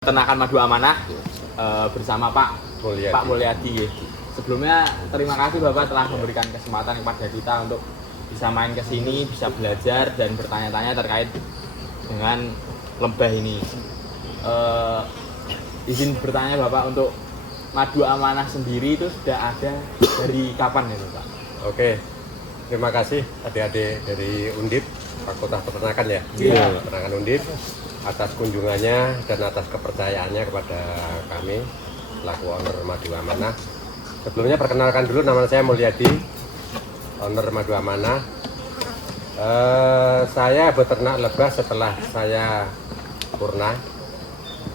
Peternakan Madu Amanah bersama Pak Mulyadi. Sebelumnya terima kasih Bapak telah memberikan kesempatan kepada kita untuk bisa main ke sini, bisa belajar dan bertanya-tanya terkait dengan lebah ini. Izin bertanya Bapak, untuk Madu Amanah sendiri itu sudah ada dari kapan itu Pak? Oke, terima kasih adik-adik dari Undip, Fakultas Peternakan ya. Iya. Peternakan Undip, atas kunjungannya dan atas kepercayaannya kepada kami selaku owner Madu Amanah. Sebelumnya perkenalkan dulu, nama saya Mulyadi, owner Madu Amanah. Saya beternak lebah setelah saya purna.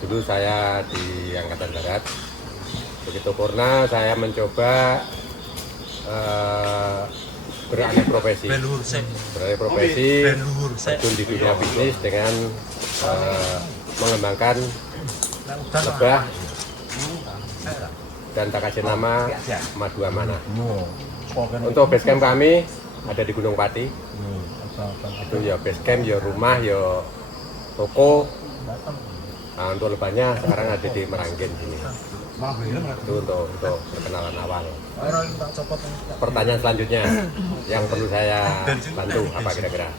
Dulu saya di Angkatan Darat. Begitu purna, saya mencoba beralih profesi, terjun di dunia bisnis dengan mengembangkan lebah dan tak kasih nama Madu Amanah. Untuk base camp kami ada di Gunung Pati. Itu ya base camp, ya rumah, ya toko. Nah, untuk lebahnya sekarang ada di Meranggen sini. Itu untuk perkenalan awal. Pertanyaan selanjutnya yang perlu saya bantu apa kira-kira?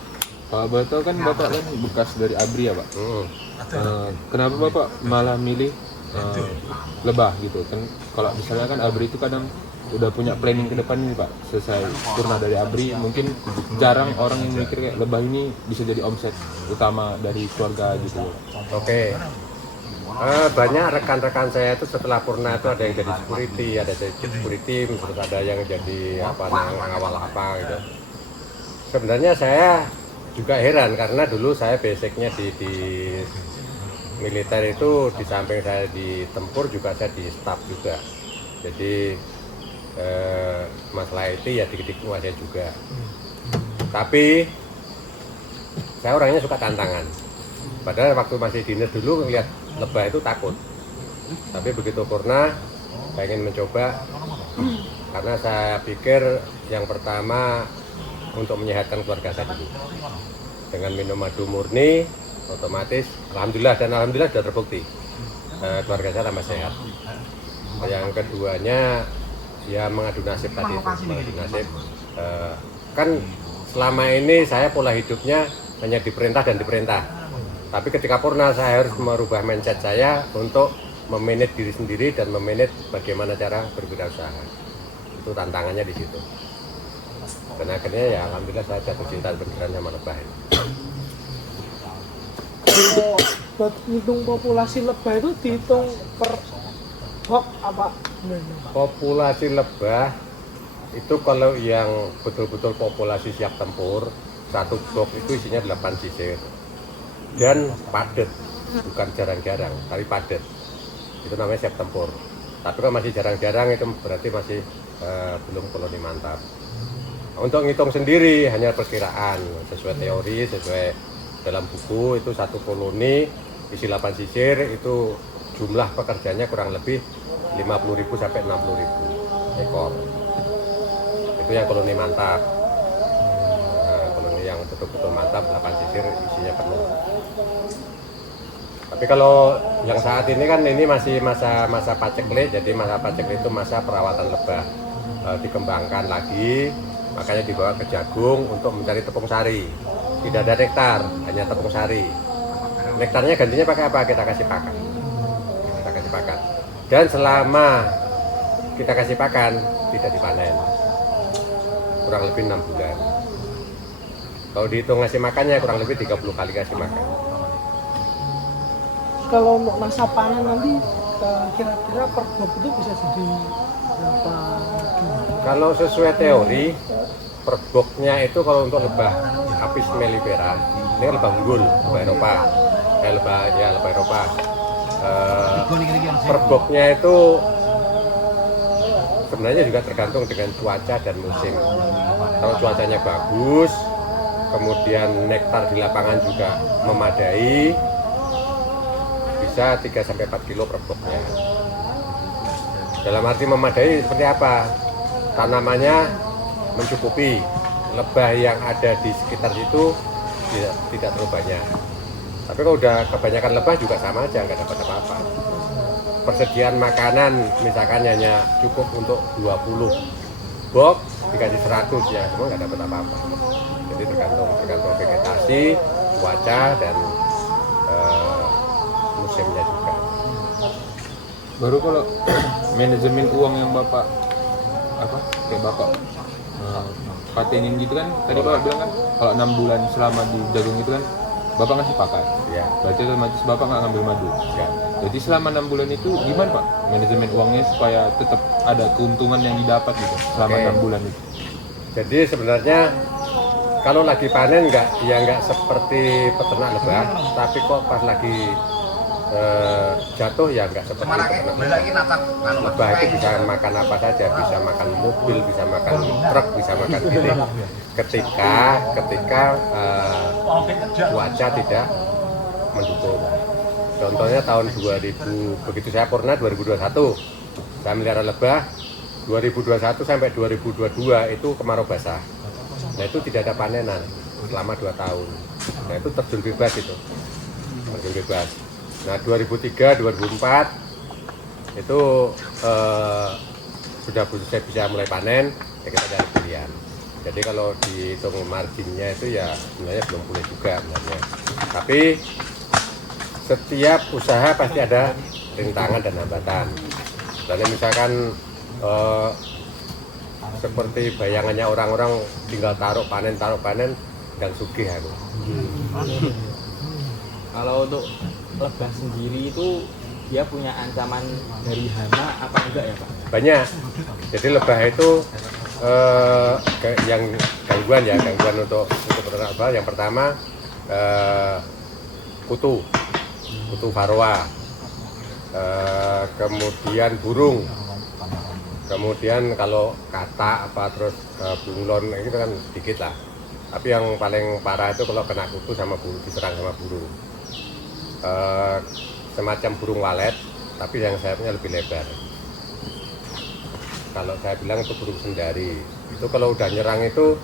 Pak Bato kan Bapak kan bekas dari ABRI ya Pak. Kenapa Bapak malah milih lebah gitu kan? Kalau misalnya kan ABRI itu kadang udah punya planning ke depan nih Pak. Selesai purna dari ABRI, mungkin jarang orang yang mikir kayak lebah ini bisa jadi omset utama dari keluarga gitu. Oke. Banyak rekan-rekan saya itu setelah purna itu ada yang jadi security, ada jadi security, terus ada yang jadi ngawal apa gitu. Sebenarnya saya juga heran karena dulu saya basicnya di militer itu, di samping saya di tempur juga saya di staff juga. Jadi masalah itu ya dikit-dikit ada juga. Tapi saya orangnya suka tantangan. Padahal waktu masih dinas dulu ngeliat lebah itu takut. Tapi begitu purna pengen mencoba, karena saya pikir yang pertama untuk menyehatkan keluarga saya dulu. Dengan minum madu murni, otomatis alhamdulillah sudah terbukti keluarga saya tambah sehat. Yang keduanya ya mengadu nasib tadi itu, mengadu nasib. Kan selama ini saya pola hidupnya hanya diperintah dan diperintah. Tapi ketika purna saya harus merubah mindset saya untuk memanage diri sendiri dan memanage bagaimana cara berwirausaha. Itu tantangannya di situ. Dan akhirnya ya alhamdulillah saya jatuh cinta beneran sama lebah. Buat hitung populasi lebah itu dihitung per hok apa? Populasi lebah itu kalau yang betul-betul populasi siap tempur, satu box itu isinya 8 sisir. Dan padat, bukan jarang-jarang, tapi padat. Itu namanya siap tempur. Tapi kalau masih jarang-jarang itu berarti masih belum koloni mantap. Untuk ngitung sendiri hanya perkiraan, sesuai teori, sesuai dalam buku itu satu koloni isi 8 sisir itu jumlah pekerjanya kurang lebih 50.000 sampai 60.000 ekor. Itu yang koloni mantap. Koloni yang betul-betul mantap 8 sisir isinya penuh. Tapi kalau yang saat ini kan ini masih masa paceklik, jadi masa paceklik itu masa perawatan lebah, dikembangkan lagi, makanya dibawa ke Jagung untuk mencari tepung sari. Tidak ada nektar, hanya tepung sari. Nektarnya gantinya pakai apa? Kita kasih pakan. Kita kasih pakan. Dan selama kita kasih pakan tidak dipanen, kurang lebih 6 bulan. Kalau dihitung ngasih makannya kurang lebih 30 kali kasih makan. Kalau untuk masa panen nanti kira-kira per box itu bisa jadi berapa? Kalau sesuai teori, per boxnya itu kalau untuk lebah Apis mellifera, ini lebah unggul, lebah Eropa, lebah Eropa. Per boxnya itu sebenarnya juga tergantung dengan cuaca dan musim. Kalau cuacanya bagus, kemudian nektar di lapangan juga memadai, bisa 3-4 kilo per boxnya. Dalam arti memadai seperti apa? Tanamannya mencukupi, lebah yang ada di sekitar situ tidak terlalu banyak. Tapi kalau udah kebanyakan lebah juga sama aja, nggak dapat apa-apa. Persediaan makanan misalkan hanya cukup untuk 20 box, dikasih 100 ya, semua nggak dapat apa-apa. Jadi tergantung vegetasi, cuaca, dan musimnya juga. Baru kalau manajemen uang yang bapak kayak bapak patenin gitu kan, tadi bapak bilang kan kalau 6 bulan selama di jagung itu kan bapak ngasih pakan. Ya. Berarti otomatis bapak nggak ngambil madu. Ya. Jadi selama 6 bulan itu gimana pak manajemen uangnya supaya tetap ada keuntungan yang didapat gitu selama 6 bulan itu? Jadi sebenarnya kalau lagi panen nggak seperti peternak lebah, tapi kok pas lagi jatuh ya nggak seperti peternak lebah. Lebah itu bisa makan apa saja, bisa makan mobil, bisa makan truk, bisa makan ini. Ketika cuaca tidak mendukung. Contohnya tahun 2000, begitu saya purna 2021, saya melihara lebah. 2021 sampai 2022 itu kemarau basah. Nah itu tidak ada panenan selama 2 tahun. Nah itu terjun bebas itu, terjun bebas. Nah 2003, 2004 itu sudah saya bisa mulai panen, ya kita cari pilihan. Jadi kalau dihitung marginnya itu ya sebenarnya belum pulih juga sebenarnya. Tapi setiap usaha pasti ada rintangan dan hambatan. Dan misalkan seperti bayangannya orang-orang tinggal taruh panen dan sugih aku. Kalau untuk lebah sendiri itu dia punya ancaman dari hama apa enggak ya Pak? Banyak. Jadi lebah itu yang gangguan untuk peternak lebah. Yang pertama kutu varroa, kemudian burung. Kemudian kalau kata terus bunglon itu kan sedikit lah. Tapi yang paling parah itu kalau kena kutu sama burung, diserang sama burung. Semacam burung walet, tapi yang sayapnya lebih lebar. Kalau saya bilang itu burung sendari. Itu kalau udah nyerang itu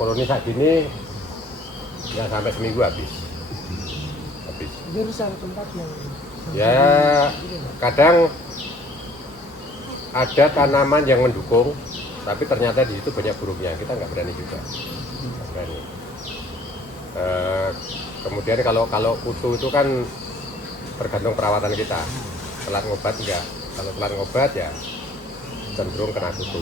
koloni saat gini nggak sampai seminggu habis. Dia bisa tempat yang ya kadang ada tanaman yang mendukung, tapi ternyata di situ banyak burungnya, kita nggak berani juga. Nggak berani. Kemudian kalau kutu itu kan tergantung perawatan kita. Telat ngobat enggak? Kalau telat ngobat ya cenderung kena kutu.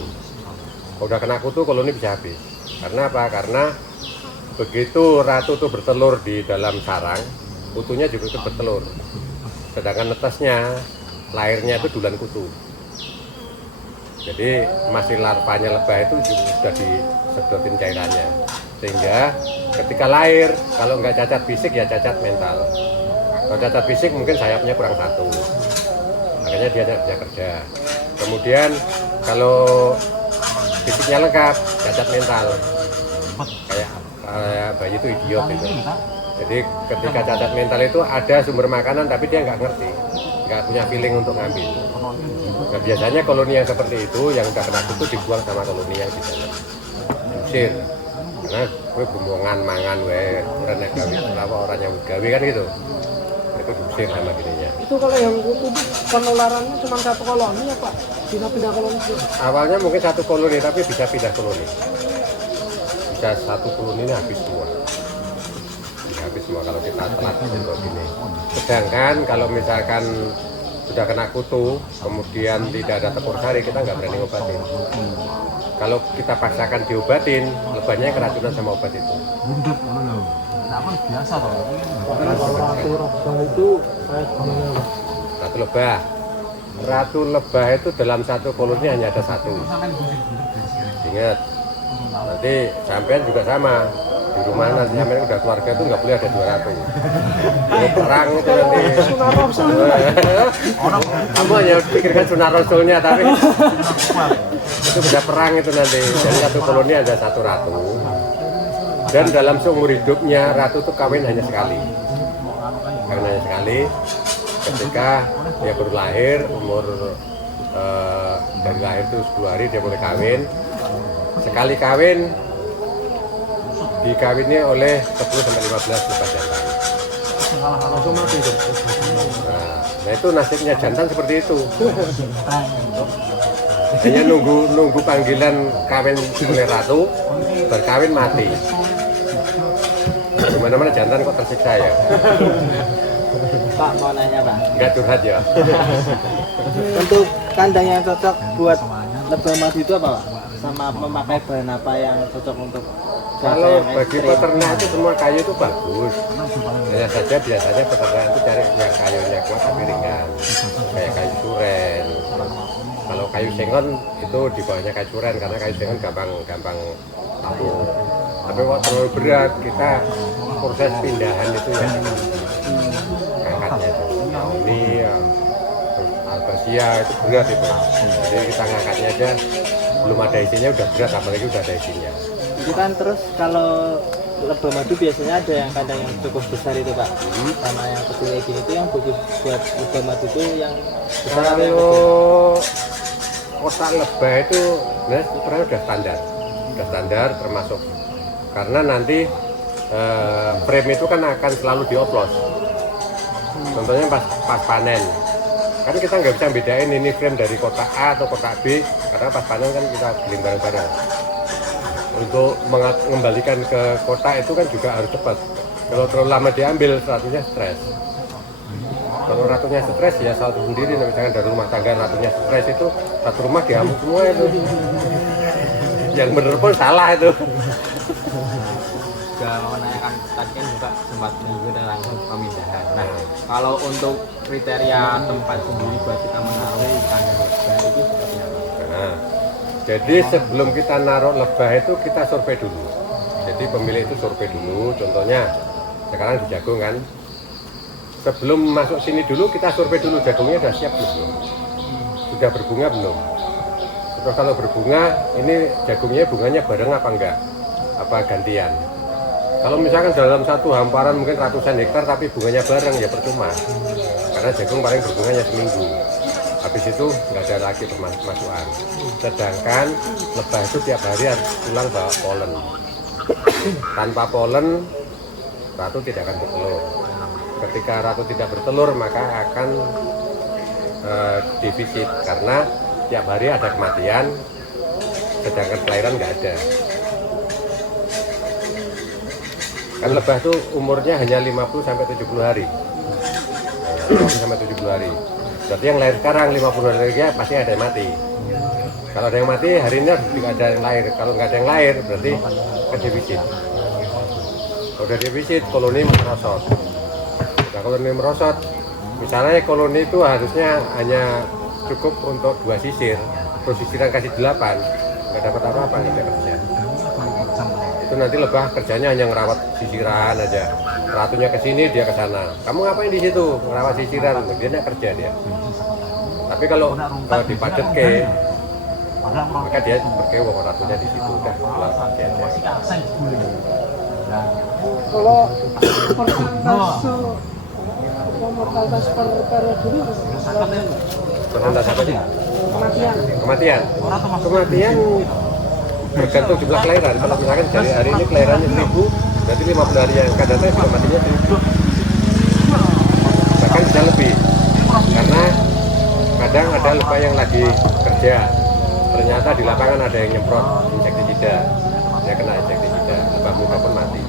Kalau udah kena kutu koloni bisa habis. Karena apa? Karena begitu ratu itu bertelur di dalam sarang, kutunya juga ikut bertelur. Sedangkan netesnya, lahirnya itu duluan kutu. Jadi masih larvanya lebah itu juga sudah disedotin cairannya, sehingga ketika lahir kalau nggak cacat fisik ya cacat mental. Kalau cacat fisik mungkin sayapnya kurang 1, makanya dia tidak bisa kerja. Kemudian kalau fisiknya lengkap, cacat mental, kayak bayi itu idiot itu. Jadi ketika cacat mental itu ada sumber makanan tapi dia nggak ngerti, nggak punya feeling untuk ngambil. Nah biasanya koloni yang seperti itu yang udah kena kutu dibuang sama koloni yang di sana, diusir. Karena gue bumbongan mangan gue orangnya gawe, apa orang yang gawe kan gitu, itu diusir sama dirinya. itu kalau yang kutu itu penularannya cuma 1 koloni ya Pak? Pindah koloni itu? Awalnya mungkin 1 koloni tapi bisa pindah koloni. Bisa 1 koloni ini habis semua. Habis semua kalau kita telat untuk gini. Sedangkan kalau misalkan sudah kena kutu, kemudian tidak ada tepur sari, kita nggak berani ngobatin. Kalau kita paksakan diobatin, lebahnya keracunan sama obat itu. Biasa toh. Ratu lebah itu kayak gimana Pak? Ratu lebah. Ratu lebah itu dalam 1 koloni hanya ada 1. Ingat, nanti sampean juga sama. Di rumah nanti sampean udah keluarga itu nggak boleh ada 2 ratu. Perang itu nanti. Kamu hanya pikirkan sunah rasulnya, tapi itu beda perang itu nanti. Jadi 1 koloni ada 1 ratu. Dan dalam seumur hidupnya ratu itu kawin hanya sekali. Kawin hanya sekali. Ketika dia baru lahir, umur dari lahir itu 10 hari dia boleh kawin. Sekali kawin dikawini oleh 10-15 lebah jantan. langsung mati itu. Nah itu nasibnya jantan seperti itu. Hanya nunggu panggilan kawin oleh ratu, berkawin mati. Gimana-mana jantan kok tersiksa ya? Pak mau nanya Pak, Enggak curhat ya? untuk kandang yang cocok buat lebah madu itu apa Pak? Sama memakai bahan apa yang cocok untuk Kalau bagi peternak itu semua kayu itu bagus. Hanya saja biasanya peternak itu cari yang kayunya kuat tapi ringan, kayak kayu suren. Kalau kayu sengon itu di bawahnya kayu suren karena kayu sengon gampang lapuk. Tapi kalau terlalu berat kita proses pindahan itu ya ngangkatnya itu. Ini albasia itu berat itu. Jadi kita ngangkatnya aja belum ada isinya udah berat, apalagi udah ada isinya. itu kan. Terus kalau lebah madu biasanya ada yang kandang yang cukup besar itu Pak, sama yang kecil kayak gini itu yang bagus buat lebah madu itu yang besar apa yang kecil? Kalau kotak lebah itu sebenarnya udah standar termasuk karena nanti frame itu kan akan selalu dioplos. Contohnya pas panen kan kita nggak bisa bedain ini frame dari kotak A atau kotak B karena pas panen kan kita giling bareng-bareng. Untuk mengembalikan ke kotak itu kan juga harus cepat. Kalau terlalu lama diambil ratunya stres. Kalau ratunya stres ya satu sendiri, misalkan dari rumah tangga ratunya stres itu satu rumah diamuk semua itu. Yang bener pun salah itu. Juga mau menanyakan tadi kan juga sempat menyinggung tentang pemindahan. Nah, kalau untuk kriteria tempat sendiri buat kita menaruh kandang lebah itu seperti apa? Nah, jadi sebelum kita naruh lebah itu kita survei dulu. Jadi pemilik itu survei dulu. Contohnya sekarang di jagung kan. Sebelum masuk sini dulu kita survei dulu jagungnya sudah siap belum? Sudah berbunga belum? Terus kalau berbunga ini jagungnya bunganya bareng apa enggak? Apa gantian? Kalau misalkan dalam satu hamparan mungkin ratusan hektar tapi bunganya bareng ya percuma. Karena jagung paling berbunganya seminggu. Habis itu nggak ada lagi pemasukan. Sedangkan lebah itu tiap hari harus pulang bawa polen. Tanpa polen ratu tidak akan bertelur. Ketika ratu tidak bertelur maka akan defisit karena tiap hari ada kematian, sedangkan kelahiran nggak ada. Kan lebah itu umurnya hanya 50 sampai 70 hari. 50 sampai 70 hari. Berarti yang lahir sekarang 50 hari lagi pasti ada yang mati. Kalau ada yang mati hari ini juga ada yang lahir. Kalau nggak ada yang lahir berarti ke defisit. Kalau udah defisit koloni merosot. Nah, koloni merosot, misalnya koloni itu harusnya hanya cukup untuk 2 sisir, terus sisiran kasih 8, nggak dapat apa-apa, nggak ada kerja. Itu nanti lebah kerjanya hanya ngerawat sisiran aja. Ratunya ke sini, dia ke sana. Kamu ngapain di situ? Ngerawat sisiran, dia kerja dia. Tapi kalau dipadet ke, maka dia berkewok ratunya di situ udah keluar kerja. Kalau mortalitas per dulu Persentase apa sih? kematian Kematian bergantung jumlah kelahiran. Kalau misalkan dari hari ini kelahirannya 1000, berarti 50 hari yang akan datang juga matinya 1000. Bahkan bisa lebih. Karena kadang ada lebah yang lagi kerja, ternyata di lapangan ada yang nyemprot insektisida, dia kena insektisida, lebah muda pun mati.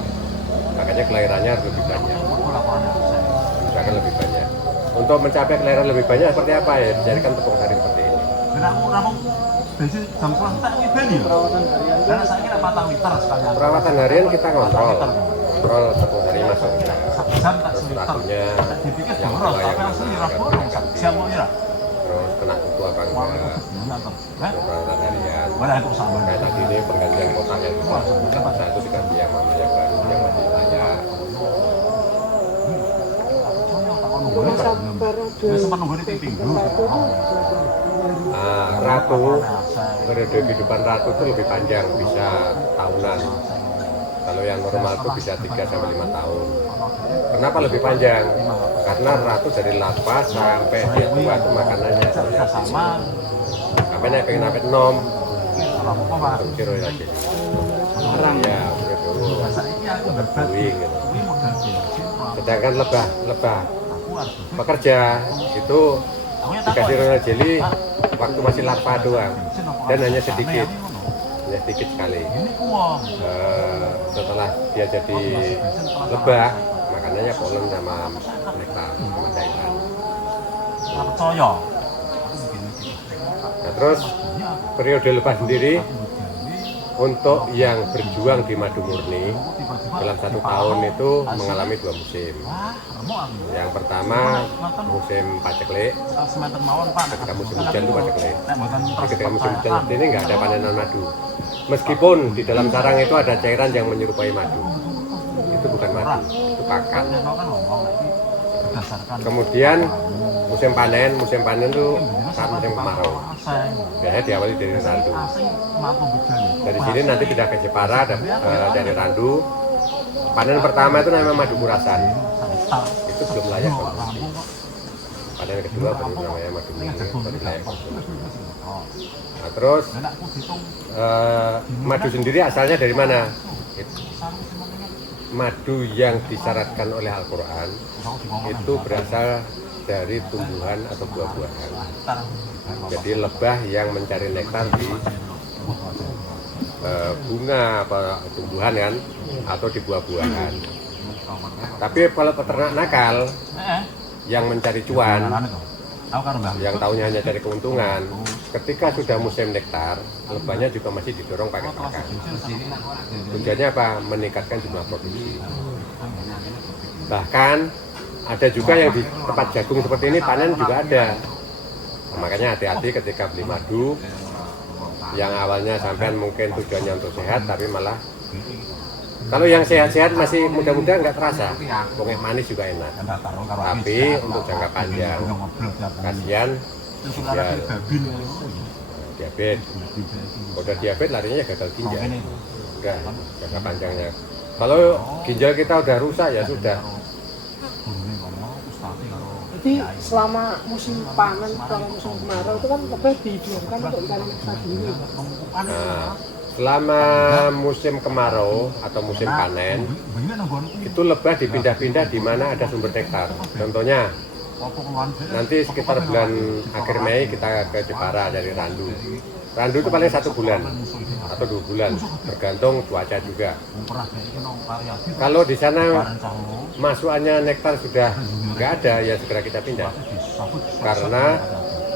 Makanya kelahirannya harus lebih banyak. Akan lebih banyak. Untuk mencapai kelahiran lebih banyak seperti apa ya? Dijadikan tepung sari seperti ini. Perawatan harian kita kontrol tepung sari masuk. Terus ratunya yang tua yang mana, terus kena kutu apa enggak. Perawatan harian. Kayak tadi ini pergantian kotaknya juga. Satu diganti yang mana yang baru, yang masih layak. Ratu, periode kehidupan ratu itu lebih panjang, bisa tahunan. Kalau yang normal itu bisa 3 sampai 5 tahun. Kenapa lebih panjang? Karena ratu dari lapas sampai dia tua itu makanannya sampai naik nom. Kira aja. Orang ya, begitu. Gitu. Sedangkan lebah pekerja itu dikasih royal jelly waktu masih larva doang dan hanya sedikit sekali. Setelah dia jadi lebah, makanannya polen sama nektar sama cairan. Nah, terus periode lebah sendiri untuk yang berjuang di madu murni dalam 1 tahun itu mengalami 2 musim. Yang pertama musim paceklik, ketika musim hujan itu paceklik. Ketika musim hujan seperti ini nggak ada panenan madu. Meskipun di dalam sarang itu ada cairan yang menyerupai madu, itu bukan madu, itu pakan. Kemudian musim panen itu saat musim kemarau. Biasanya diawali dari randu. Dari sini nanti pindah ke Jepara dari randu. Panen pertama itu namanya madu kurasan. Itu belum layak konsumsi. Panen kedua baru namanya madu murni, baru layak konsumsi. Nah, terus madu sendiri asalnya dari mana? Madu yang disyaratkan oleh Al-Quran itu berasal dari tumbuhan atau buah-buahan. Jadi lebah yang mencari nektar di bunga apa tumbuhan kan, atau di buah-buahan. Tapi kalau peternak nakal yang mencari cuan, yang tahunya hanya cari keuntungan, ketika sudah musim nektar, lebahnya juga masih didorong pakai pakan. Tujuannya apa? Meningkatkan jumlah produksi. Bahkan ada juga yang di tempat jagung seperti ini panen juga ada. Nah, makanya hati-hati ketika beli madu yang awalnya sampean mungkin tujuannya untuk sehat, tapi malah kalau yang sehat-sehat masih muda-muda nggak terasa, pokoknya manis juga enak. Tapi untuk jangka panjang, kasihan ya, diabetes. Udah diabetes larinya gagal ginjal. Udah jangka panjangnya. Kalau ginjal kita udah rusak ya sudah. Jadi selama musim panen, selama musim kemarau itu kan lebih dihiburkan untuk ikan nektar dulu. Nah, selama musim kemarau atau musim panen itu lebah dipindah-pindah di mana ada sumber nektar. Contohnya nanti sekitar bulan akhir Mei kita ke Jepara dari Randu. Randu itu paling 1 bulan atau 2 bulan, tergantung cuaca juga. Kalau di sana masukannya nektar sudah nggak ada, ya segera kita pindah. Karena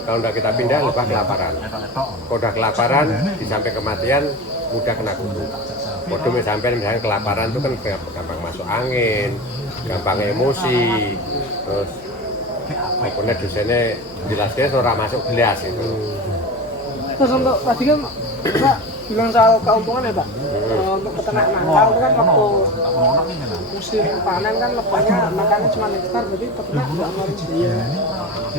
kalau nggak kita pindah, lebah kelaparan. Kalau udah kelaparan, sampai kematian, mudah kena kutu. Kalau sampai misalnya kelaparan itu kan gampang masuk angin, gampang emosi, terus pokoknya dosennya jelasnya orang masuk gelas itu. Terus untuk tadi kan Pak bilang soal keuntungan ya Pak, untuk peternak nakal itu kan waktu musim panen kan lebahnya makannya cuma nektar, jadi peternak nggak ngeluarin biaya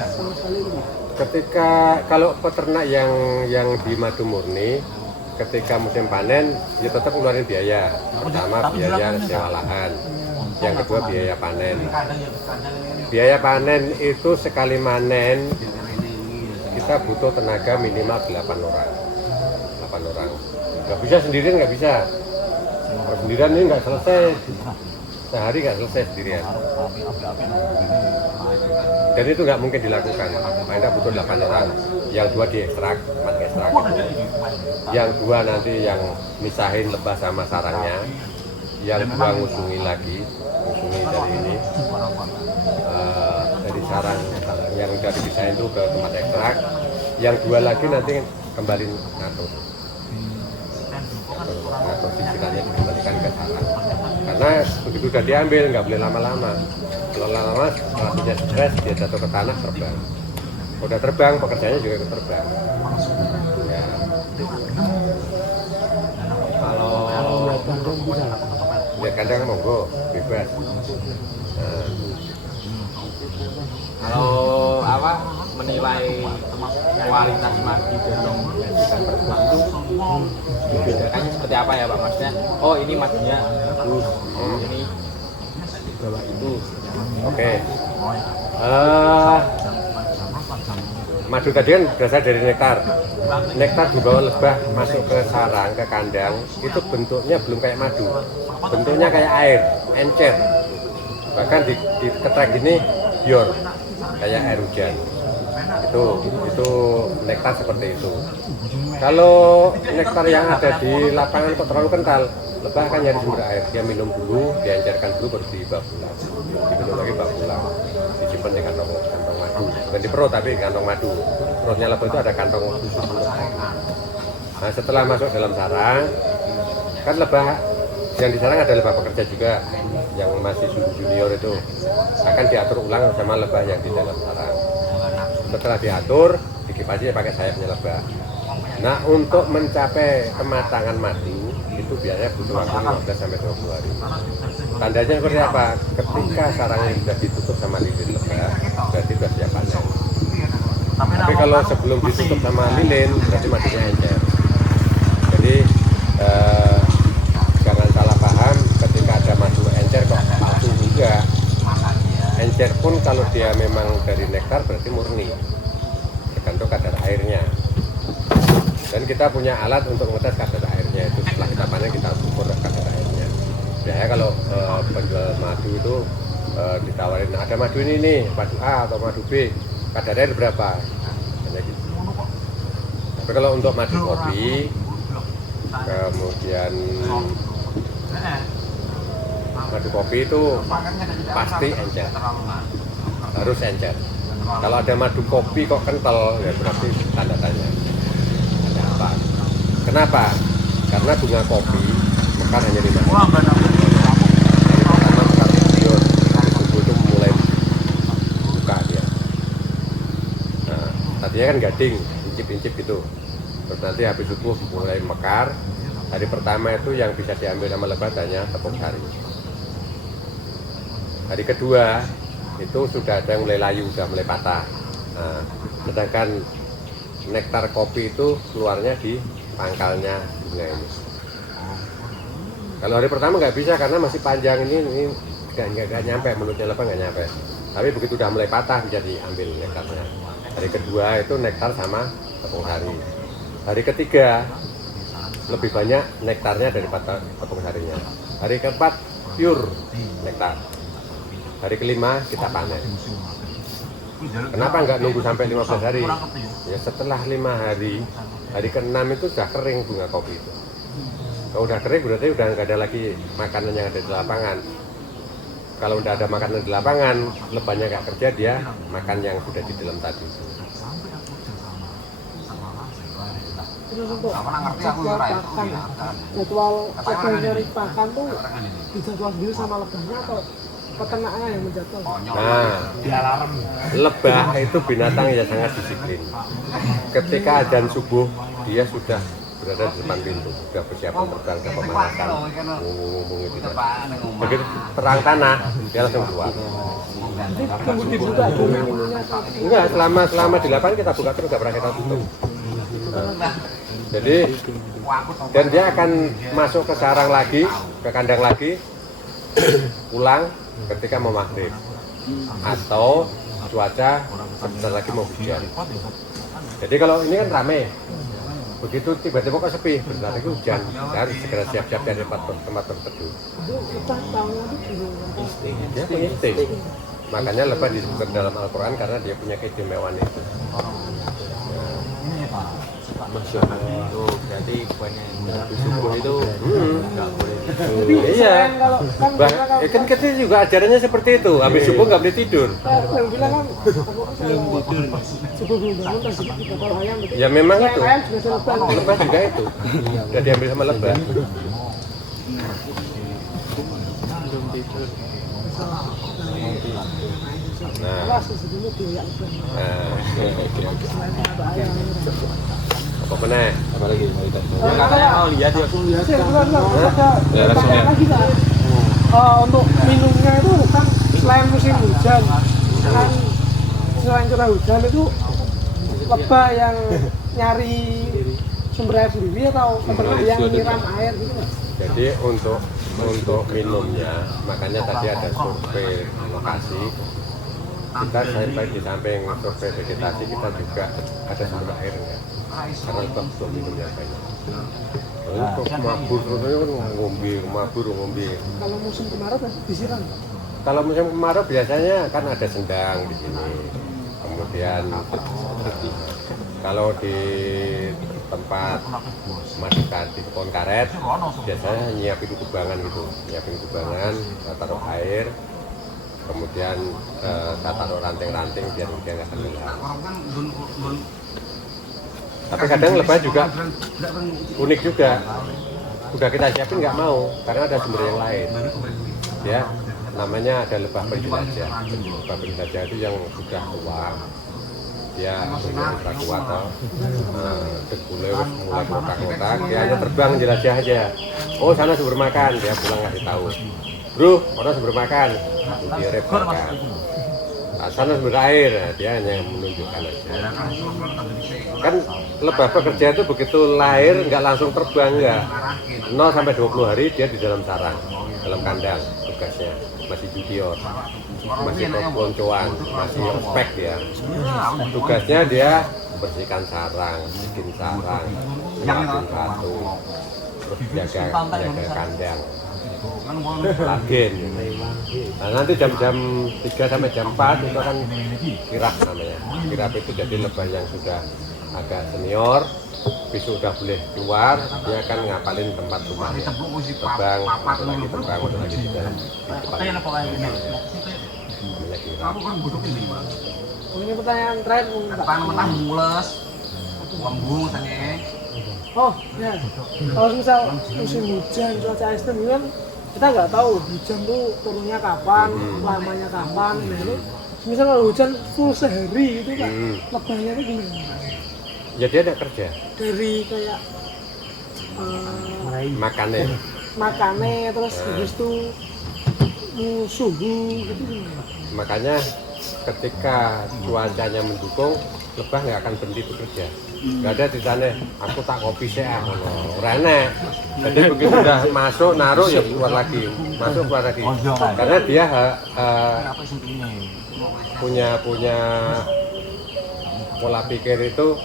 sama sekali Pak. Ketika kalau peternak yang di madu murni, ketika musim panen ya tetap ngeluarin biaya. Pertama biaya sewa lahan, yang kedua biaya panen. Biaya panen itu sekali panen kita butuh tenaga minimal 8 orang. Nggak bisa sendirian, nggak bisa. Kalau sendirian ini nggak selesai, sehari nggak selesai sendirian. Dan itu nggak mungkin dilakukan. Kita butuh 8 orang. Yang 2 diekstrak, 4 ekstrak. Yang 2 nanti yang misahin lebah sama sarangnya. Yang 2 ngusungi lagi, ngusungi dari ini. Dari sarang yang udah dipisahin itu ke tempat ekstrak. Yang 2 lagi nanti kembali ngatur pikirannya dikembalikan ke sarang. Karena begitu udah diambil nggak boleh lama-lama. Kalau lama-lama setelah punya stres dia jatuh ke tanah terbang. Udah terbang pekerjaannya juga terbang. Ya. Kalau lihat kandang monggo bebas. Nah. Kalau apa menilai kualitas madu dari ikan perbuan itu dibedakannya seperti apa ya Pak? Maksudnya, oh ini madunya bagus, ini di bawah itu. Oke. Madu tadi kan berasal dari nektar. Nektar dibawa lebah masuk ke sarang, ke kandang, itu bentuknya belum kayak madu. Bentuknya kayak air, encer. Bahkan di ketrek ini bior kayak air hujan. Itu nektar seperti itu. Kalau nektar yang ada di lapangan kok terlalu kental, lebah akan nyari sumber air. Dia minum dulu, diencerkan dulu, baru dibawa pulang. Diminum lagi bawa pulang. Disimpan di kantong madu. Bukan di perut tapi di kantong madu. Perutnya lebah itu ada kantong khusus untuk air. Nah, setelah masuk dalam sarang, kan lebah yang di sarang ada lebah pekerja juga, yang masih junior itu akan diatur ulang sama lebah yang di dalam sarang. Setelah diatur, dikipasi pakai sayapnya lebah. Nah, untuk mencapai kematangan madu itu biasanya butuh waktu 15 sampai 20 hari. Tandanya seperti apa? Ketika sarangnya sudah ditutup sama lilin lebah, berarti sudah siap panen. Tapi kalau sebelum ditutup sama lilin, berarti madunya encer. Jadi jangan salah paham ketika ada madu encer kok palsu juga. Encer pun kalau dia memang dari nektar berarti murni, tergantung kadar airnya. Dan kita punya alat untuk ngetes kadar airnya itu. Setelah kita panen kita ukur kadar airnya. Biasanya kalau penjual madu itu ditawarin ada madu ini nih, madu A atau madu B, kadar air berapa? Hanya gitu. Tapi kalau untuk madu kopi, kemudian madu kopi itu pasti encer, harus encer. Kalau ada madu kopi kok kental, ya berarti tanda tanya ada apa. Kenapa? Karena bunga kopi mekar hanya 5 hari. Hari pertama mekar bior, hari subuh itu mulai buka dia. Nah, tadinya kan gading, incip-incip gitu. Terus nanti habis subuh mulai mekar. Hari pertama itu yang bisa diambil sama lebah hanya tepung sari. Hari kedua itu sudah ada yang mulai layu, sudah mulai patah. Nah, sedangkan nektar kopi itu keluarnya di pangkalnya bunga ini. Kalau hari pertama nggak bisa karena masih panjang ini nggak nyampe, mulutnya lebah nggak nyampe. Tapi begitu udah mulai patah bisa diambil nektarnya. Hari kedua itu nektar sama tepung sari. Hari ketiga lebih banyak nektarnya daripada tepung sarinya. Hari keempat pure nektar. Hari kelima kita panen. Kenapa nggak nunggu sampai 15 hari? Ya setelah 5 hari, hari ke-6 itu sudah kering bunga kopi itu. Kalau udah kering berarti udah nggak ada lagi makanan yang ada di lapangan. Kalau udah ada makanan di lapangan, lebahnya nggak kerja, dia makan yang sudah di dalam tadi. Terus untuk jadwal pakan, jadwal dari pakan tuh dijadwal sendiri sama lebahnya atau peternaknya yang menjadwal? Nah, lebah itu binatang yang sangat disiplin. Ketika adzan subuh, dia sudah berada di depan pintu, sudah persiapan terbang, sudah pemanasan, ngomong itu. Begitu terang tanah, dia langsung keluar. Jadi tunggu dibuka dulu minumnya? Enggak, selama di lapangan kita buka terus, nggak pernah kita tutup. Jadi, dan dia akan masuk ke sarang lagi, ke kandang lagi, pulang ketika mau maghrib atau cuaca sebentar lagi mau hujan. Jadi kalau ini kan ramai, begitu tiba-tiba kok sepi, bentar lagi hujan, harus segera siap-siap dari tempat berteduh. Kita tahu itu Dia punya insting. Makanya lebah disebutkan dalam Al-Quran karena dia punya keistimewaan itu. Masya Allah. Itu berarti bukannya di subuh itu nggak boleh. Iya. kalau kan Kan kita juga ajarannya seperti itu. Habis subuh nggak boleh tidur. yang bilang kan subuh belum bangun terus kita kalau ayam begitu. Ya memang itu. Ayam juga ada lebah. Lebah juga itu. Udah diambil sama lebah. Nah, Alas sebelumnya dia lebah. nah, Ayam. apa meneh? Apa lagi mau kita? Ya katanya mau lihat ya. Ya, langsung ya. Lagi kan? Untuk minumnya itu kan selain musim hujan, kan selain curah hujan itu lebah yang nyari sumber air sendiri atau peternak yang nyiram air gitu Mas? Jadi untuk minumnya, makanya tadi ada survei lokasi. Kita di samping survei vegetasi kita juga ada sumber airnya. Karena lebah butuh minumnya banyak. Untuk mabur, kan ngombe. Kalau musim kemarau kan disiram. kalau musim kemarau biasanya kan ada sendang di sini. Kemudian kalau di tempat madukan di kebun karet biasanya nyiapin kubangan gitu, saya taruh air, kemudian saya taruh ranting-ranting biar dia nggak tenggelam. Tapi kadang lebah juga unik juga, udah kita siapin nggak mau karena ada sumber yang lain. Ya, namanya ada lebah penjelajah. Lebah penjelajah itu yang sudah tua, dia sudah kuat toh, degulnya mulai kotak-kotak, dia hanya terbang jelajah aja. Oh sana sumber makan, dia pulang ngasih tahu. Bro, mana sumber makan? Dia repotkan. Nah, sana sumber air, nah, dia hanya menunjukkan aja. Kan lebah pekerja itu begitu lahir nggak langsung terbang, nggak. 0 sampai 20 hari dia di dalam sarang, dalam kandang tugasnya. Masih junior, masih peloncoan, masih ospek dia. Tugasnya dia membersihkan sarang, bikin sarang, nyiapin batu, terus jaga kandang, lagen. Nah nanti jam-jam 3 sampai jam 4 itu akan kirap namanya. Kirap itu jadi lebah yang sudah agak senior, besok udah boleh keluar, dia akan ngapalin tempat rumahnya, terbang, masuk lagi di dalam depan. Ini pertanyaan terakhir Pak. Oh ya, kalau misal musim hujan cuaca ekstrem kan kita nggak tahu hujan tuh turunnya kapan, lamanya kapan. Nah ini misal kalau hujan full sehari itu Pak, lebahnya itu gimana? Ya dia ada kerja. Dari kayak makannya terus habis itu suhu gitu gimana? Makanya ketika cuacanya mendukung, lebah nggak akan berhenti bekerja. Nggak ada di sana, aku tak kopi saya, rene. Jadi begitu udah masuk, naruh ya keluar lagi, masuk keluar lagi. Karena dia punya pola pikir itu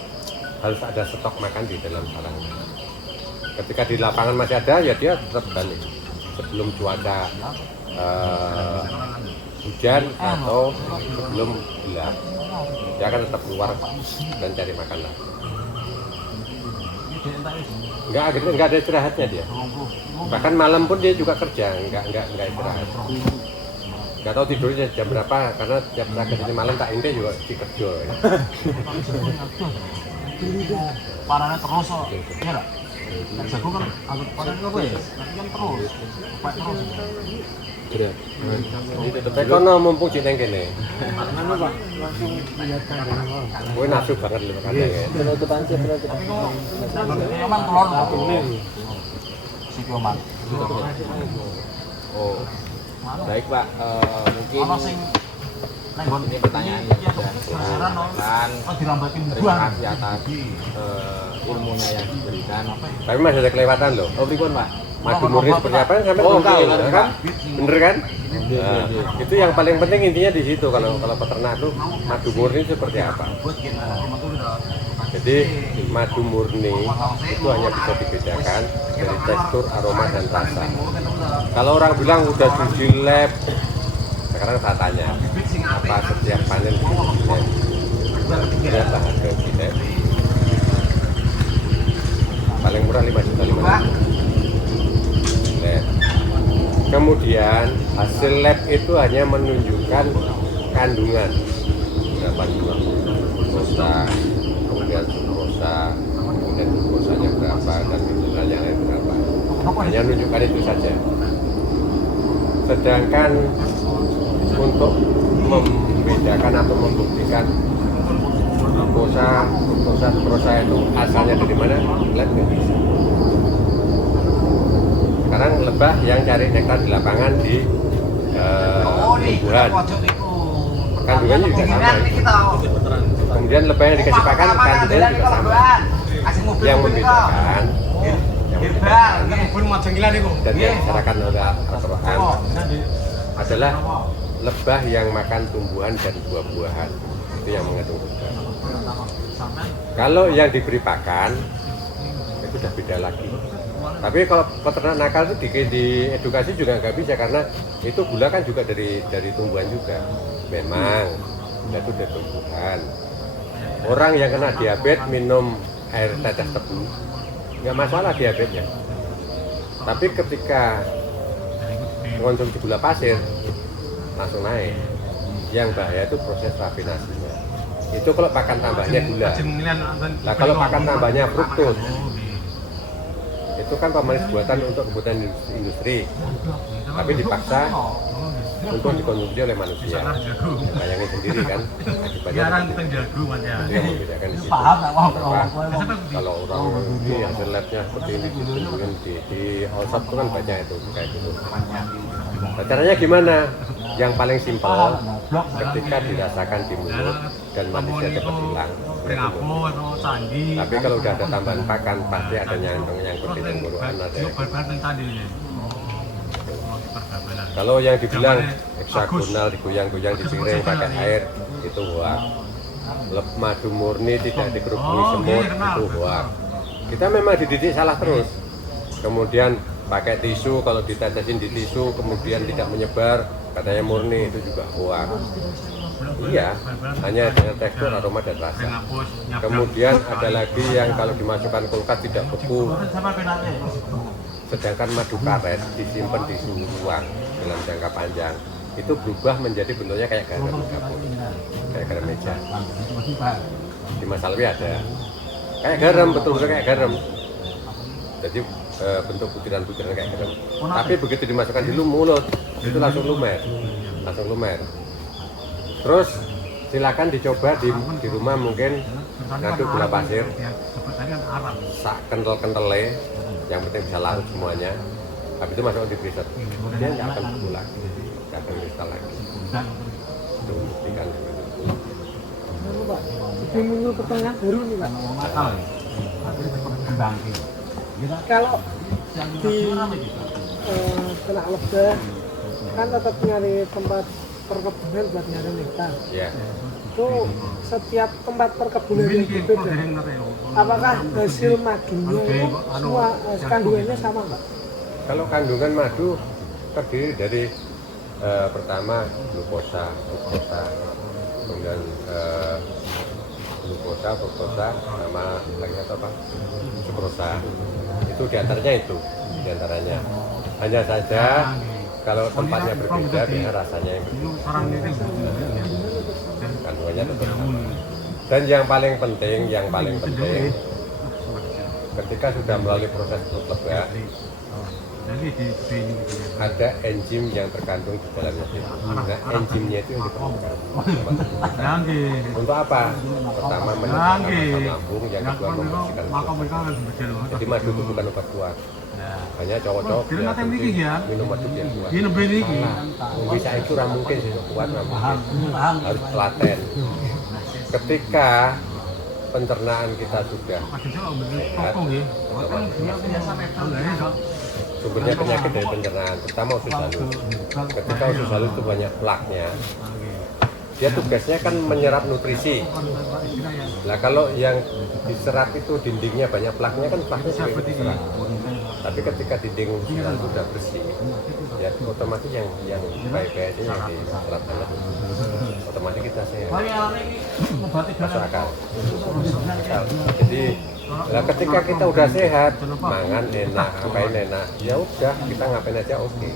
harus ada stok makan di dalam sarang. Ketika di lapangan masih ada, ya dia tetap balik sebelum cuaca hujan atau sebelum gelap. Dia akan tetap keluar dan cari makan lagi. Nggak ada istirahatnya dia. Bahkan malam pun dia juga kerja, nggak istirahat. Nggak tahu tidurnya jam berapa, karena tiap berangkat ini malam tak indah juga dikerja. Ya. Parahnya terus kok, iya lah. Jago kan agak parahnya apa ya? Tapi kan terus, upaya terus. Tapi kono mumpung jeneng kene. Mana Pak? Langsung lihat kandang. Kowe nafsu banget lho kandang ya. Penutupan sih, penutupan. Emang telur ini. Si Kioman. Oh, baik Pak. Mungkin Ono sing ini pertanyaan yang sudah disampaikan. Terima kasih atas ilmunya yang diberikan. Tapi masih ada kelewatan loh. Oh, pripun Pak? Madu murni seperti apa sampai Oh, belum tahu, enggak, kan? Bener kan? Iya. Itu yang paling penting intinya di situ kalau peternak tuh madu murni seperti apa. Jadi madu murni itu hanya bisa dibedakan dari tekstur, aroma dan rasa. Kalau orang bilang udah uji lab, sekarang saya tanya, apa setiap panen uji lab? Lihatlah harga uji lab. Paling murah 5.500.000. Kemudian hasil lab itu hanya menunjukkan kandungan berapa jumlah glukosa, kemudian sukrosa, kemudian glukosanya berapa dan mineralnya berapa. Hanya menunjukkan itu saja. Sedangkan untuk membedakan atau membuktikan glukosa, sukrosa itu asalnya dari mana, lab nggak bisa. Sekarang lebah yang cari nektar di lapangan di tumbuhan, kandungannya juga sama. Kemudian lebah yang dikasih pakan kandungannya juga sama. Yang membedakan, dan yang diserahkan oleh Al-Quran adalah lebah yang makan tumbuhan dan buah-buahan, itu yang mengandung surga. Kalau yang diberi pakan itu sudah beda lagi. Tapi kalau peternak nakal itu di edukasi juga nggak bisa karena itu gula kan juga dari tumbuhan juga. Memang itu dari tumbuhan. Orang yang kena diabetes minum air tetes tebu nggak masalah diabetesnya. Tapi ketika mengonsumsi gula pasir langsung naik. Yang bahaya itu proses rafinasinya. Itu kalau pakan tambahnya gula. Nah kalau pakan tambahnya fruktos, itu kan pemanis buatan untuk kebutuhan industri, tapi dipaksa untuk dikonsumsi oleh manusia. Bayangin sendiri kan, akibatnya itu yang membedakan di situ. Kalau orang ini hasil labnya seperti ini mungkin di Allshop itu kan banyak itu kayak gitu. Nah, caranya gimana? Yang paling simpel, ketika dirasakan di mulut dan manisnya cepat hilang. Tapi kalau udah ada tambahan pakan, pasti ada nyangkut di tenggorokan ada. Kalau yang dibilang heksagonal digoyang-goyang di piring pakai air itu hoax. Madu murni tidak dikerubungi semut itu hoax. Kita memang dididik salah terus. Kemudian pakai tisu, kalau ditetesin di tisu kemudian tidak menyebar, katanya murni, itu juga hoax. Iya, hanya dengan tekstur, aroma dan rasa. Kemudian ada lagi yang kalau dimasukkan kulkas tidak beku. Sedangkan madu karet disimpan di suhu ruang dalam jangka panjang itu berubah menjadi bentuknya kayak garam dapur, kayak garam meja. Di Mas Alwi ada kayak garam, betul-betul kayak garam. Jadi bentuk butiran-butiran kayak garam. Tapi begitu dimasukkan di mulut itu langsung lumer, Terus silakan dicoba di rumah, mungkin ngaduk gula pasir, sak kental-kentalnya, yang penting bisa larut semuanya. Habis itu masuk di freezer, dia nggak akan berulang, nggak akan kristal lagi. Itu buktikan. Lalu Pak, di minggu pertengahan baru nih Pak. Kalau di kena lebah kan tetap nyari tempat perkebunan buat nyari nektar. Ya. Itu setiap tempat perkebunan yang berbeda. Apakah hasil madunya itu semua kandungannya sama Pak? Kalau kandungan madu terdiri dari pertama glukosa, kemudian fruktosa, sama lagi apa? Sukrosa. Itu diantaranya. Hanya saja kalau tempatnya berbeda, biasanya rasanya yang berbeda. Kandungannya tetap sama. Dan yang paling penting, ketika sudah melalui proses perut lebah, ada enzim yang terkandung di dalamnya. Nah, enzimnya itu yang diperlukan. Untuk apa? Pertama, menyebabkan asam lambung, yang kedua membersihkan usus. Jadi madu itu bukan obat kuat. Hanya cowok-cowok yang minum madu biar kuat. Bisa itu mungkin sih kuat, harus telaten. Ketika pencernaan kita sudah sehat, sumbernya penyakit dari pencernaan, terutama usus halus. Ketika usus halus itu banyak plaknya, dia tugasnya kan menyerap nutrisi. Nah kalau yang diserap itu dindingnya banyak plaknya, kan plaknya sering diserap. Tapi ketika dinding usus halus itu sudah bersih, ya otomatis yang baik-baik aja yang diserap banyak, otomatis kita sehat. Masuk akal. Jadi nah, ketika kita udah sehat, mangan enak, ngapain enak, ya udah kita ngapain aja oke.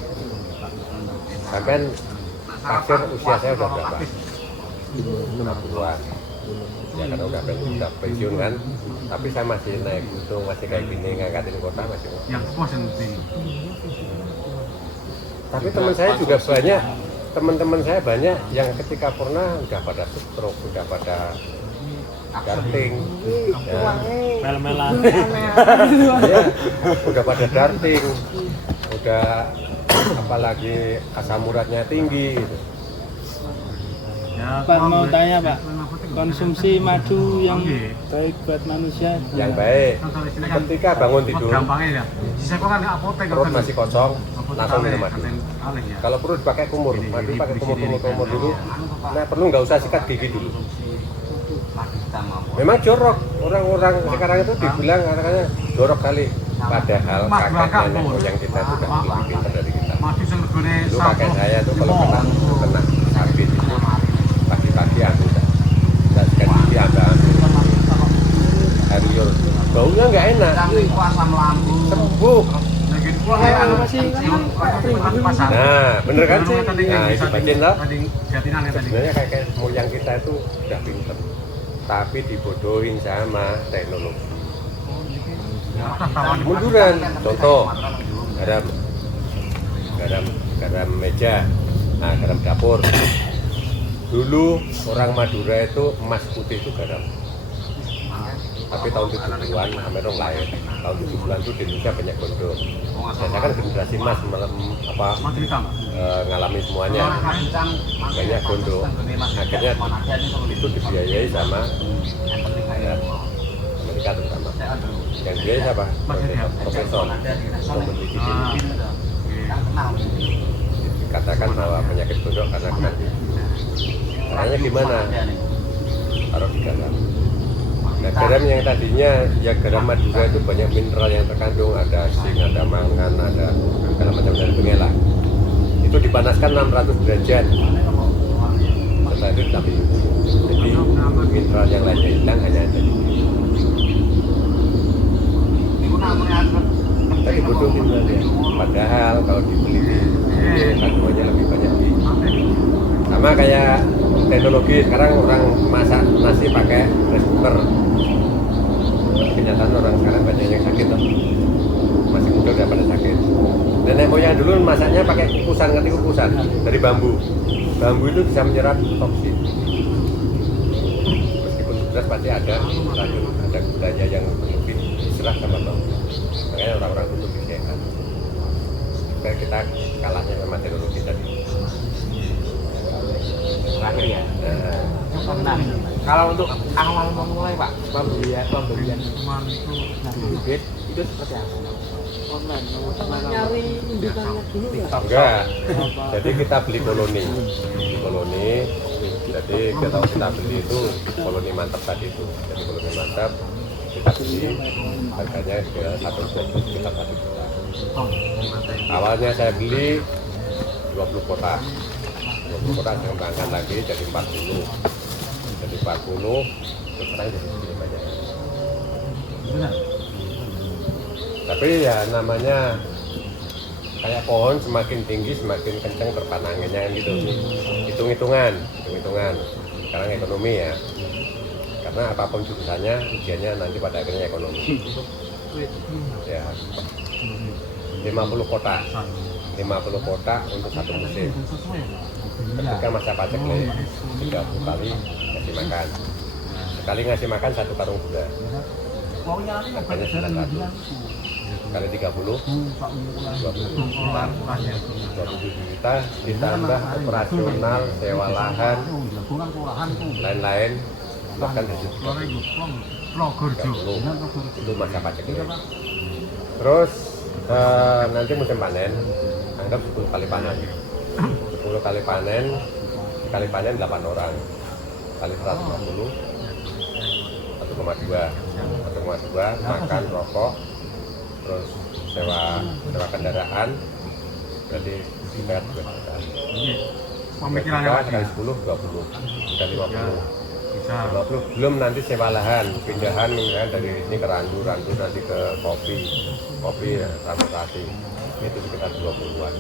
Sampai akhir usia saya udah berapa? 60-an. Ya kan udah pensiun kan, tapi saya masih naik gunung, masih kayak gini, ngangkatin kota masih oke. Tapi teman-teman saya banyak yang ketika purna udah pada stroke, udah pada darting, ya. Mel-melan. Ya, udah pada darting, udah apalagi asam uratnya tinggi gitu. Pak mau tanya Pak, konsumsi madu yang baik buat manusia Yang baik, ketika bangun tidur, perut masih kosong, langsung minum madu. Kalau perlu dipakai kumur, madu pakai kumur dulu. Nah perlu nggak usah sikat gigi dulu. Memang jorok, orang-orang sekarang itu dibilang katanya jorok kali. Padahal kakek nenek moyang kita itu udah lebih pintar dari kita. Dulu kakek saya tuh kalau kena sakit itu pagi-pagi ambil dan gigi ambil air liur. Baunya nggak enak. Sembuh. Nah, bener kan? Nah, itu bagian lah. Sebenarnya kakek moyang kita itu udah pintar, tapi dibodohin sama teknologi. Munduran, contoh garam meja, nah garam dapur. Dulu orang Madura itu emas putih itu garam. Tapi tahun 70-an Amerong lain. Tahun 70-an itu di Indonesia banyak gondok. Saya kan generasi emas ngalami semuanya. Banyak gondok. Akhirnya itu dibiayai sama Amerika terutama. Yang biayai siapa? Profesor meneliti ini. Dikatakan bahwa penyakit gondok karena kena. Caranya gimana? Taruh di garam. Nah, garam yang tadinya ya garam Madura itu banyak mineral yang terkandung, ada zinc, ada mangan, ada segala macam dari pengelah. Itu dipanaskan 600 derajat. Setelah itu tapi jadi mineral yang lainnya hilang, hanya ada di sini. Tapi bodoh mineralnya. Padahal kalau diteliti kandungannya lebih banyak. Sama kayak teknologi sekarang orang masak nasi pakai rice cooker. Kenyataan orang sekarang banyak yang sakit loh. Masih muda udah pada sakit. Nenek moyang dulu masaknya pakai kukusan, ngerti kukusan dari bambu. Bambu itu bisa menyerap toksin. Meskipun beras pasti ada racun, ada gulanya yang lebih diserap sama bambu. Makanya orang-orang dulu lebih sehat. Supaya kita kalahnya sama teknologi tadi. Terakhir ya. Nah, kalau untuk awal memulai Pak, pembelian bibit itu seperti apa? Nyari indukannya dulu ya. Enggak. Jadi kita beli koloni. Jadi kita beli itu koloni mantap tadi itu. Jadi koloni mantap kita beli harganya satu sekitar 1 juta. Awalnya saya beli 20 kotak. 20 kotak saya kembangkan lagi jadi 40. Jadi 40 terus sekarang jadi segini banyak. Tapi ya namanya kayak pohon semakin tinggi semakin kencang terpanangannya kan gitu. Hitung-hitungan. Sekarang ekonomi ya. Karena apapun jurusannya ujiannya nanti pada akhirnya ekonomi. Ya. 50 kotak. 50 kotak untuk satu musim. Ketika masa paceklik 30 kali ngasih makan. Sekali ngasih makan 1 karung gula. Harganya 900. Kali 30 27 juta ditambah operasional, sewa lahan, lain-lain bahkan di 30 itu masa paceklik. Terus nanti musim panen anggap 10 kali panen. 10 kali panen 8 orang kali 150 1,2 makan rokok terus sewa kendaraan berarti sekitar 2 juta. Kali 10 20 sudah 50 belum nanti sewa lahan pindahan misalnya dari ini ke randu nanti ke kopi ya, transportasi itu sekitar 20-an.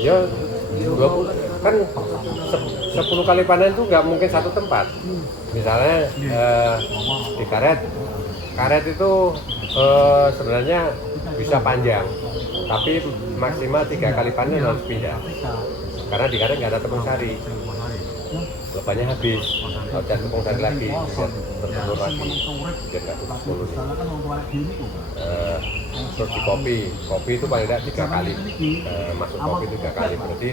Ya 20 kan 10 kali panen itu nggak mungkin satu tempat. Misalnya di karet itu sebenarnya bisa panjang tapi maksimal 3 kali panen harus pindah karena di karet nggak ada tepung sari, lebahnya habis, harus cari tepung sari lagi biar tertelur lagi biar nggak tutup koloni. Terus di kopi itu paling tidak 3 kali masuk kopi 3 kali berarti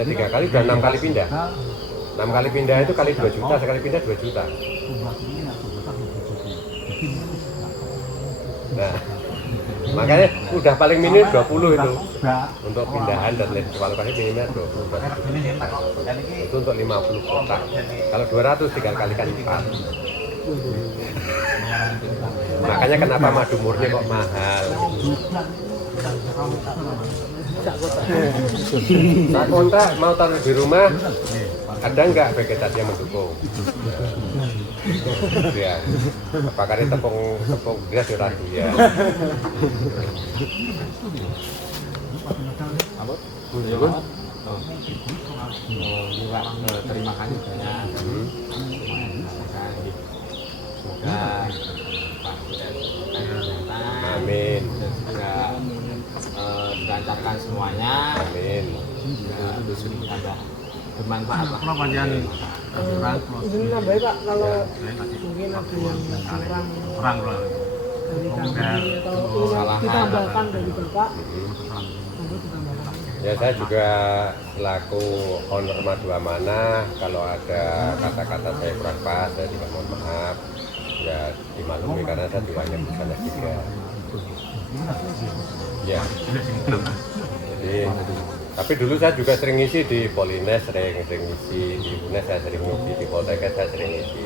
3 kali udah 6 kali pindah. 6 kali pindah itu kali 2 juta, sekali pindah 2 juta. Nah, Makanya udah paling minim 20 itu untuk pindahan dan lain sebagainya, minimnya 20. Itu untuk 50 kotak. Kalau 200 tinggal kalikan 4. Makanya kenapa madu murni kok mahal? Nah, kontrak mau taruh di rumah, ada nggak vegetasi yang mendukung? Ya, apakah ini tepung beras ya ragu ya? Ya, Bun. Terima kasih banyak. Semoga Pak Budiati Amin. dan juga dilancarkan semuanya. Amin. Juga tambah bermanfaat lah. Kenapa jangan Izin nambahin Pak, kalau mungkin ada yang kurang dari kami atau ingin ditambahkan dari Bapak, monggo ditambahkan. Ya saya juga selaku owner Madu Amanah, kalau ada kata-kata saya kurang pas, saya juga mohon maaf. Ya dimaklumi karena saya juga hanya bersama juga. Ya. Jadi, tapi dulu saya juga sering ngisi di Polines, sering ngisi di UNES, saya sering ngisi di Poltekkes, saya sering ngisi.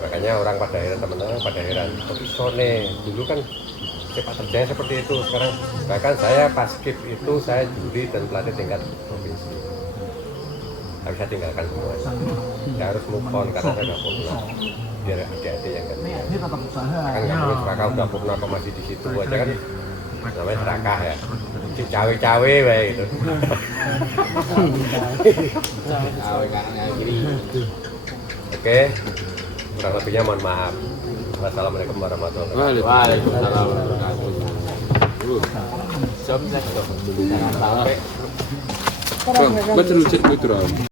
Makanya orang pada heran, teman-teman pada heran, kok isone dulu kan sepak terjaya seperti itu. Sekarang bahkan saya pas skip itu saya juri dan pelatih tingkat provinsi. Tapi saya tinggalkan semua. Saya harus move on karena saya udah purna. Biar adik-adik yang ganti. ini tetap usaha. Kan nggak mungkin serakah udah purna apa masih di situ aja kan. Namanya serakah ya. Si cawe-cawe baik itu. Cawe kanan yang kiri. Oke. Kurang lebihnya mohon maaf. Wassalamualaikum warahmatullahi wabarakatuh. Waalaikumsalam warahmatullahi wabarakatuh. Jangan sampai Pak, baca dulu chat gue